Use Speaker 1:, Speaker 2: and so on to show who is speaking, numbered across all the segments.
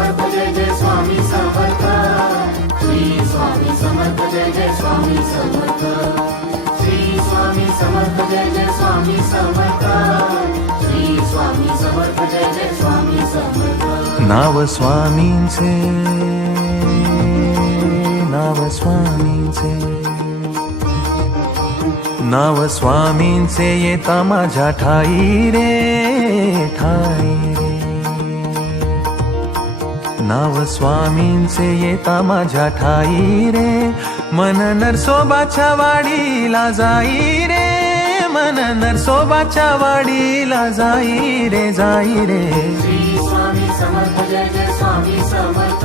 Speaker 1: समर्थ जय जय स्वामी समर्थ. श्री स्वामी समर्थ जय जय स्वामी समर्थ. श्री स्वामी समर्थ जय जय स्वामी समर्थ. श्री स्वामी समर्थ जय जय स्वामी समर्थ.
Speaker 2: नाव स्वामींचे नाव स्वामींचे. नाव स्वामींचे येता माझ्या ठाई रे ठाई रे. नाव स्वामींचे येता माझ्या ठाई रे. मन नरसोबाच्या वाडीला जाई रे. मन नरसोबाच्या वाडीला जाई रे जाई रे.
Speaker 1: श्री स्वामी समर्थ जय जय स्वामी समर्थ.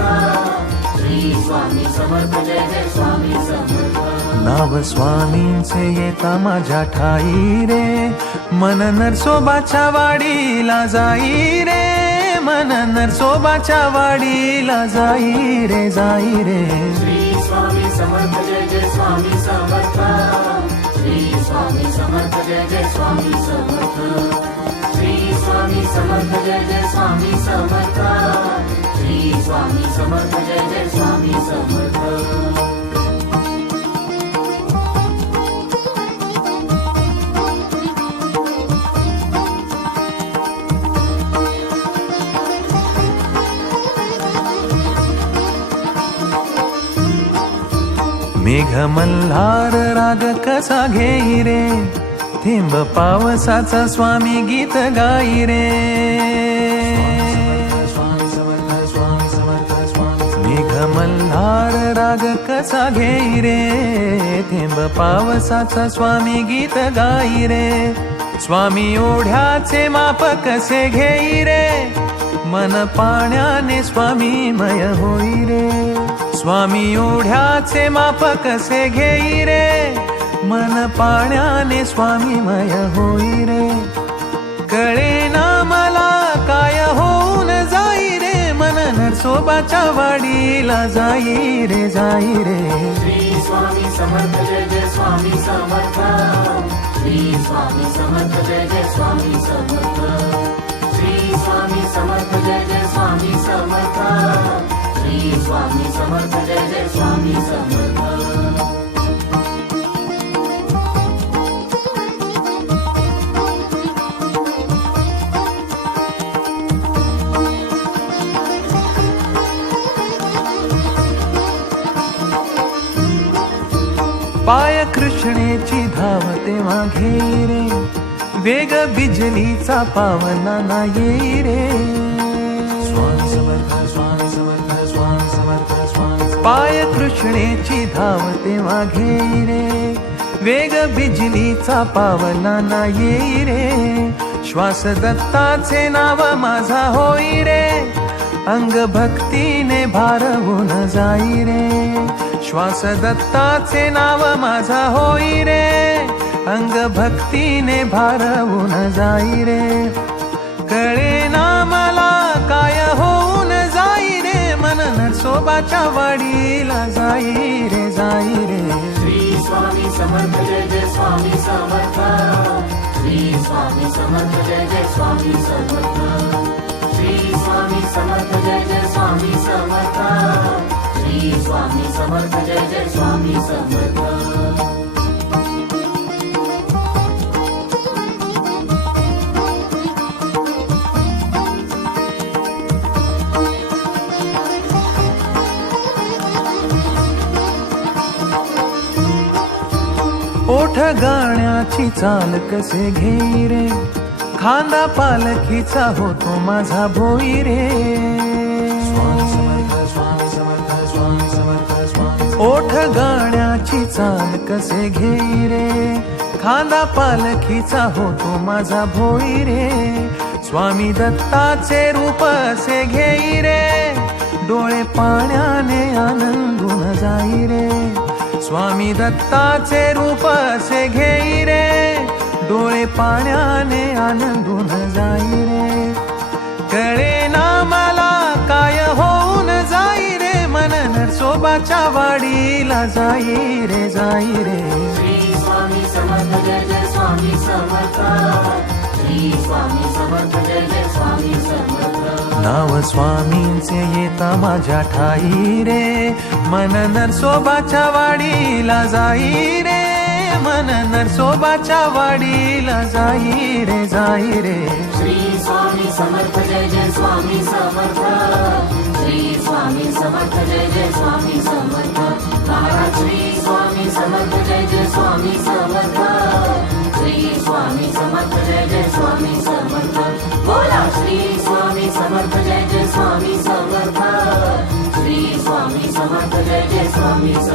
Speaker 1: श्री स्वामी समर्थ जय जय स्वामी समर्थ.
Speaker 2: नाव स्वामींचे येता माझ्या ठाई रे. मन नरसोबाच्या वाडीला जाई रे. मन नरसोबाच्या वाडीला जाई रे जाई रे.
Speaker 1: श्री स्वामी समर्थ जय जय स्वामी समर्थ. श्री स्वामी समर्थ जय जय स्वामी समर्थ. श्री स्वामी समर्थ जय जय स्वामी समर्थ. श्री स्वामी समर्थ जय जय स्वामी समर्थ.
Speaker 2: मेघ मल्हार राग कसा घेई रे? थेंब पावसाचा स्वामी गीत गाई रे. मेघ मल्हार राग कसा घेई रे? थेंब पावसाचा स्वामी गीत गाई रे. स्वामी ओढ्याचे माप कसे घेई रे. मन पाण्याने स्वामी मय होई रे. स्वामी ओढ्याचे माप कसे घेई रे? मन पाण्याने स्वामी मय होई रे. कळे ना मला काय होऊन जाई रे? मन नरसोबाच्या वाडीला जाई रे जाई रे.
Speaker 1: श्री स्वामी समर्थ जय जय स्वामी समर्थ. श्री स्वामी समर्थ जय जय स्वामी समर्थ. समर्थ जय जय स्वामी समर्थ.
Speaker 2: पाय कृष्णेची धाव तेव्हा रे वेग बिजलीचा पावना ना ये रे. पाय कृष्णेची धाव तेव्हा घेई रे. वेग बिजलीचा पावला ना येई रे. श्वास दत्ताचे नाव माझा होई रे. अंग भक्तीने भारवून जाई रे. श्वास दत्ताचे नाव माझा होई रे. अंग भक्तीने भारवून जाई रे. नरसोबाच्या वाडीला जाई रे जाई रे.
Speaker 1: श्री स्वामी समर्थ जय जय स्वामी समर्थ. श्री स्वामी समर्थ जय जय स्वामी समर्थ. श्री स्वामी समर्थ जय जय स्वामी समर्थ. श्री स्वामी समर्थ जय जय स्वामी समर्थ.
Speaker 2: ओठ गाण्याची चाल कसे घेई रे? खांदा पालखीचा होतो माझा भोई रे. ओठ गाण्याची चाल कसे घेई रे? खांदा पालखीचा होतो माझा भोई रे. स्वामी दत्ताचे रूप असे घेई रे. डोळे पाण्याने आनंदून जाई रे. स्वामी दत्ताचे रूप असे घेई रे. डोळे पाण्याने आनंदून जाई रे. कळे ना मला काय होऊन जाई रे. मन नरसोबाच्या वाडीला जाई रे जाई रे.
Speaker 1: स्वामी समर्थ जय स्वामी समर्थ. स्वामी समर्थ जय जय स्वामी समर्थ.
Speaker 2: नाव स्वामींचे येता माझ्या ठाई रे. मन नरसोबाच्या वाडीला जाई रे. मन नरसोबाच्या वाडीला जाई रे जाई रे.
Speaker 1: श्री स्वामी समर्थ जय जय स्वामी समर्थ. श्री स्वामी समर्थ जय जय स्वामी समर्थ. श्री स्वामी समर्थ. ಸಮತುಲಕ್ಕೆ ಸ್ವಾಮಿ ಸ